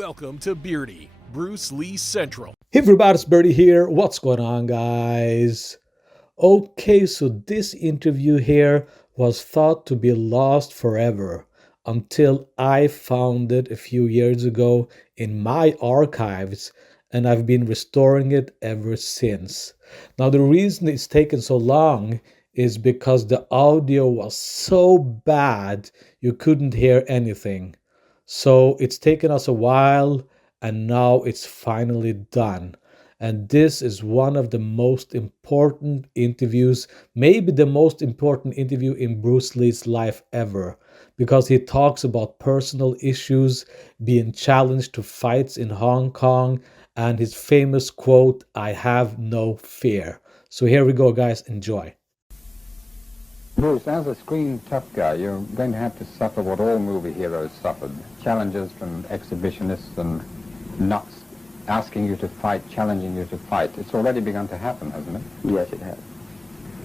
Welcome to Beardy, Bruce Lee Central. Hey everybody, it's Birdie here. What's going on, guys? Okay, so this interview here was thought to be lost forever until I found it a few years ago in my archives, and I've been restoring it ever since. Now, the reason it's taken so long is because the audio was so bad you couldn't hear anything. So it's taken us a while, and now it's finally done. And this is one of the most important interviews, maybe the most important interview in Bruce Lee's life ever, because he talks about personal issues, being challenged to fights in Hong Kong, and his famous quote, "I have no fear." So here we go, guys. Enjoy. Bruce, as a screen tough guy, you're going to have to suffer what all movie heroes suffered. Challenges from exhibitionists and nuts asking you to fight, challenging you to fight. It's already begun to happen, hasn't it? Yes, it has.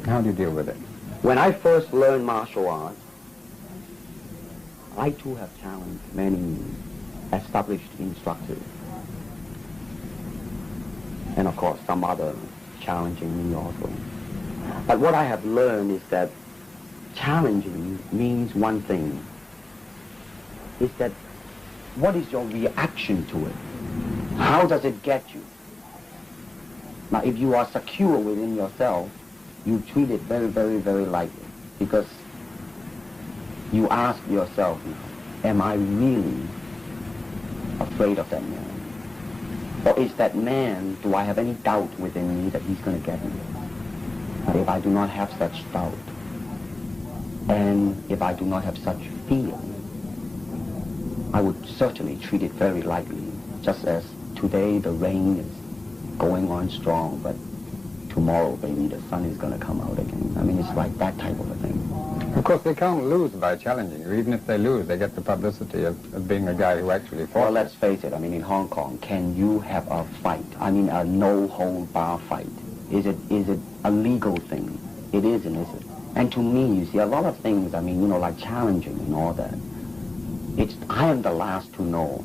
How do you deal with it? When I first learned martial arts, I too have challenged many established instructors. And of course, some other challenging me also. But what I have learned is that challenging means one thing, is that what is your reaction to it? How does it get you? Now, if you are secure within yourself, you treat it very, very, very lightly, because you ask yourself, am I really afraid of that man? Or is that man, do I have any doubt within me that he's going to get me? But if I do not have such doubt, and if I do not have such fear, I would certainly treat it very lightly, just as today the rain is going on strong, but tomorrow, baby, the sun is going to come out again. I mean, it's like that type of a thing. Of course, they can't lose by challenging you. Even if they lose, they get the publicity of being a guy who actually fought. Well, let's face it, I mean, in Hong Kong, can you have a fight? I mean, a no-hold-bar fight. Is it a legal thing? It isn't, is it? And to me, you see, a lot of things, I mean, like challenging and all that, I am the last to know.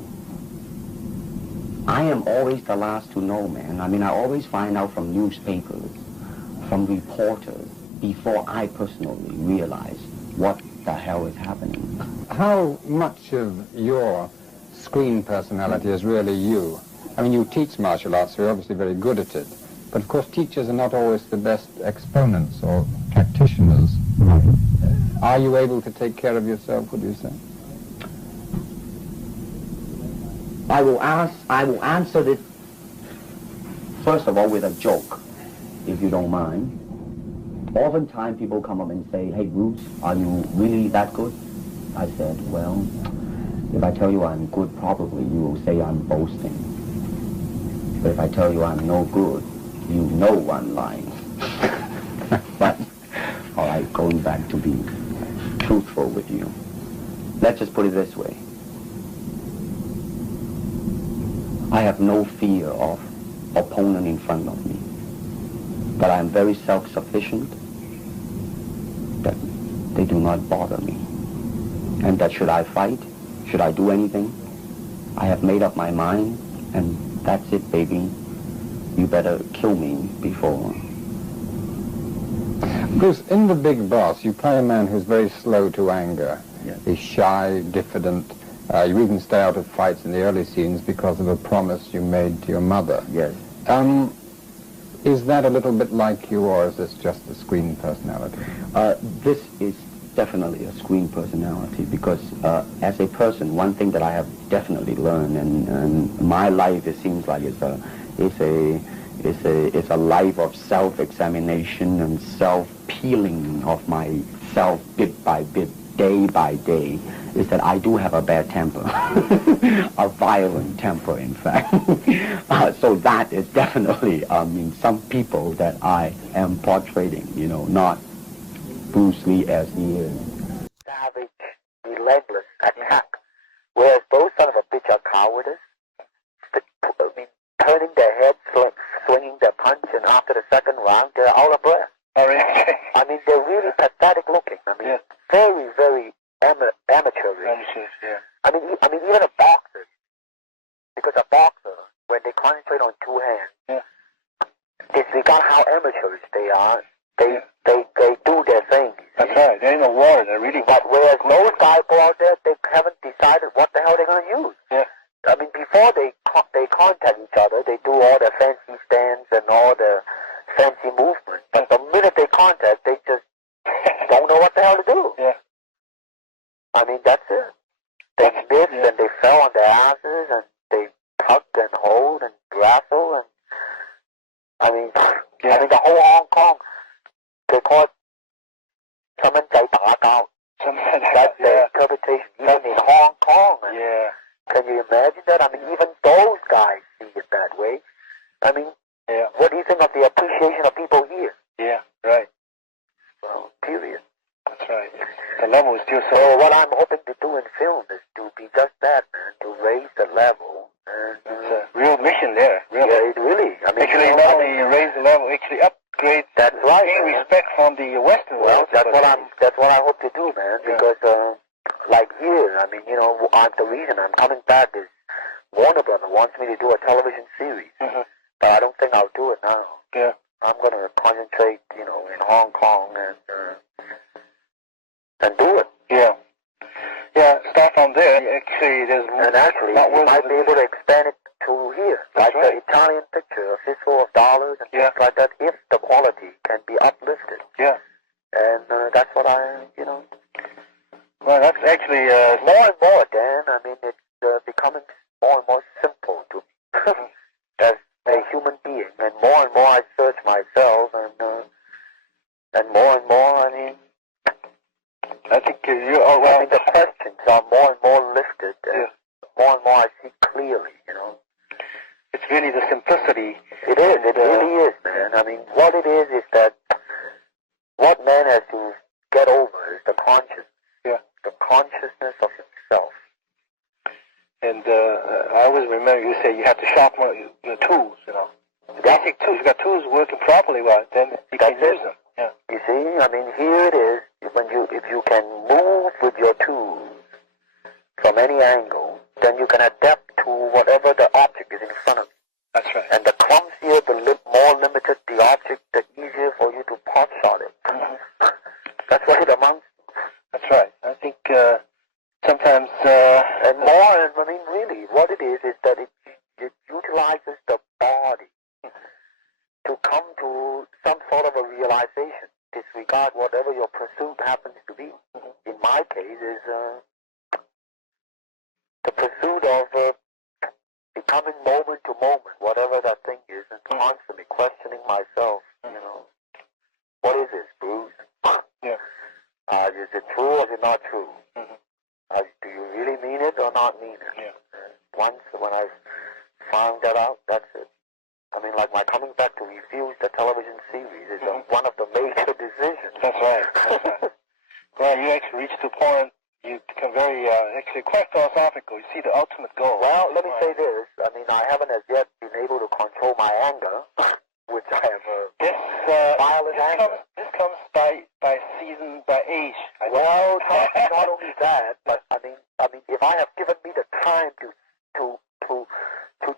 I am always the last to know, man. I mean, I always find out from newspapers, from reporters, before I personally realize what the hell is happening. How much of your screen personality is really you? I mean, you teach martial arts, so you're obviously very good at it. But of course, teachers are not always the best exponents or practitioners. Are you able to take care of yourself, would you say? I will answer this, first of all, with a joke, if you don't mind. Oftentimes people come up and say, "Hey, Bruce, are you really that good?" I said, "Well, if I tell you I'm good, probably you will say I'm boasting. But if I tell you I'm no good, you know I'm lying." But, all right, going back to be truthful with you, let's just put it this way. I have no fear of opponent in front of me, but I am very self-sufficient, that they do not bother me. And that should I fight, should I do anything, I have made up my mind, and that's it, baby. You better kill me before. Bruce, in The Big Boss, you play a man who's very slow to anger. Yes. He's shy, diffident. You even stay out of fights in the early scenes because of a promise you made to your mother. Yes. Is that a little bit like you, or is this just a screen personality? This is definitely a screen personality, because as a person, one thing that I have definitely learned, and my life, it seems like it's a life of self-examination and self-peeling of myself bit by bit, day by day, is that I do have a bad temper, a violent temper, in fact. So that is definitely, some people that I am portraying, not Bruce Lee as he is. Savage, relentless attack, whereas those son of a bitch are cowardice. Turning their heads, swinging their punch, and after the second round, they're out of breath. Oh, really? I mean, they're really pathetic looking. I mean, very, very amateur. Amateurs, yeah. I mean, even a boxer a boxer, when they concentrate on two hands, disregard how amateurish they are, they do their thing. That's right. There ain't no war. They're really. But whereas those guys go out there, they haven't decided what the hell they're going to use. Yeah. I mean, before they contact each other, they do all the fancy stands and all the fancy movements. But the minute they contact, they just don't know what the hell to do. Yeah. I mean, that's it. They missed and they fell on their asses and they tugged and hold and wrestle and I mean, the whole Hong Kong, they call it 𝘽𝙧𝙪𝙘𝙧𝙧𝙧. That's the interpretation, even in Hong Kong. Yeah. Can you imagine that? I mean, even those guys see it that way. I mean, what do you think of the appreciation of people here? Yeah, right. Well, period. That's right. The level is still so... So what I'm hoping to do in film is to be just that, man, to raise the level. And, it's a real mission there, really. Yeah, it really. I mean, actually, not only raise the level, actually upgrade. That's right. Gain respect from the Western world. That's what I hope to do, man. Because, like here, I mean, the reason I'm coming back is Warner Brothers wants me to do a television series, but I don't think I'll do it now. Yeah. I'm going to concentrate, in Hong Kong and do it. Yeah. Yeah, start from there. Actually, there's and actually, you might be able to expand it to here, like the Italian picture, A Fistful of Dollars, and things like that, if the quality can be uplifted. Yeah. And that's what I, Well, that's actually... more and more, Dan, I mean, it's becoming more and more simple to me as a human being. And more I search myself, and more, I mean... I think you're... Oh, well, I mean, the questions are more and more lifted, and more I see clearly, It's really the simplicity. It is, it really is, man. I mean, what it is that what man has to get over is the consciousness. Yeah. The consciousness of himself. And I always remember you say you have to sharpen your tools, The basic tools. You got tools working properly, well, then you can use them. Yeah. You see, I mean, here it is. If you can move with your tools from any angle, then you can adapt to whatever the object is in front of you. That's right. And the clumsier, the more limited the object, the easier for you to pot shot it. That's what it amounts to. That's right. I think sometimes... and more, I mean, really, what it is that it utilizes the body to come to some sort of a realization. Disregard whatever your pursuit happens to be. In my case, is the pursuit of becoming moment to moment, whatever that thing is, and constantly questioning myself. What is this, Bruce? Is it true or is it not true? Do you really mean it or not mean it? Yeah. Once when I found that out, that's it. I mean, like my coming back to refuse the television series is one of the major decisions. That's right. That's right. Well, you actually reach the point, you become very, actually quite philosophical. You see the ultimate goal. Well, let me say this. I mean, I haven't as yet been able to control my anger, which I have violent anger. This comes by season, by age. Well, not only that, but I mean, if I have given me the time to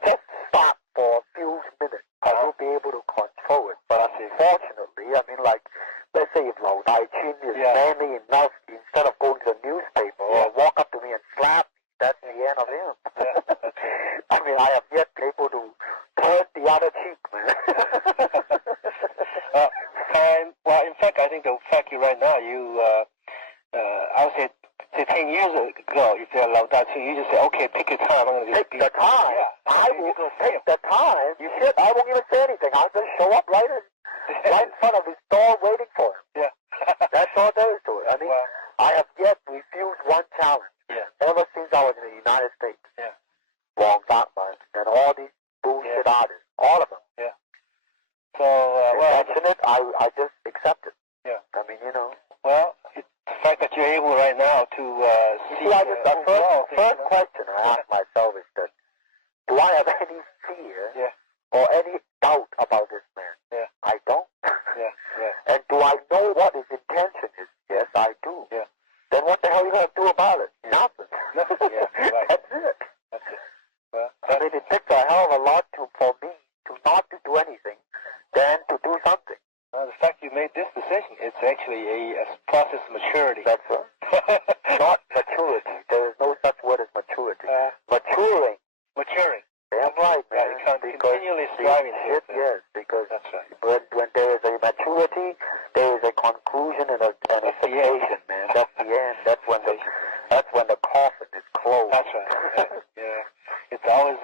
just stop for a few minutes, I will be able to control it. But unfortunately, I mean, like, let's say if 𝘽𝙧𝙪𝙘 is manly enough, instead of going to the newspaper or walk up to me and slap me, that's the end of him. I mean, I have yet been able to turn the other cheek, man. Well, in fact, I think the fact you right now, I would say 10 years ago, if you're 𝘽𝙧𝙪𝙘, you just say, okay, pick your time. I'm going to Take the time? I will take the time. You should. I won't even say anything. I'll just show up right in front of his door waiting for him. Yeah. That's all there is to it. I mean, I have yet refused one challenge ever since I was in the United States. Yeah. Wrong Batman and all these bullshit artists, all of them. Yeah. So, well, mention it, I just accept it. Yeah. I mean, Well, the fact that you're able right now to see... the first question I ask myself is that, do I have any fear or any doubt about this man? Yeah. I don't. Yeah. And do I know what his intention is? Yes, I do. Yeah. Then what the hell are you going to do about it? Nothing. Yeah, right. That's it. That's it. Well, I mean, it Maturing. Maturing. Damn right, man. Yeah, continually striving. Yes, because that's right. when there is a maturity, there is a conclusion and a cessation, man. That's the end. That's when the coffin is closed. That's right. Yeah. It's always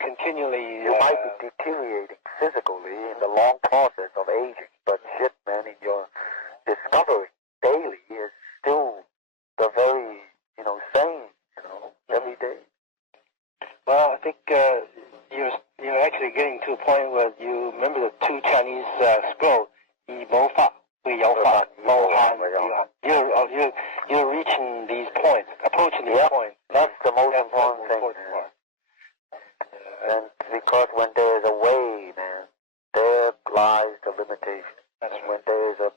continually. You might be deteriorating physically in the long process of aging, but shit, man, in your discovery daily is still the very, same, every day. Well, I think you're actually getting to a point where you remember the two Chinese scrolls, 以谋法, 为有法, 谋汉, you're reaching these points, approaching these points. That's the most important thing. And because when there is a way, man, there lies the limitation. That's right. When there is a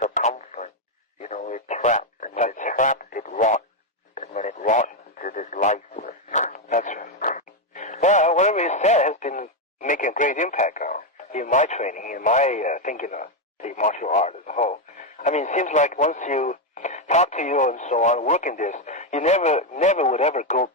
circumference, it traps. And when it traps, it rots. And when it rots, it is lifeless. That's right. Well, whatever you said has been making a great impact in my training, in my thinking of the martial art as a whole. I mean, it seems like once you talk to you and so on, work in this, you never would ever go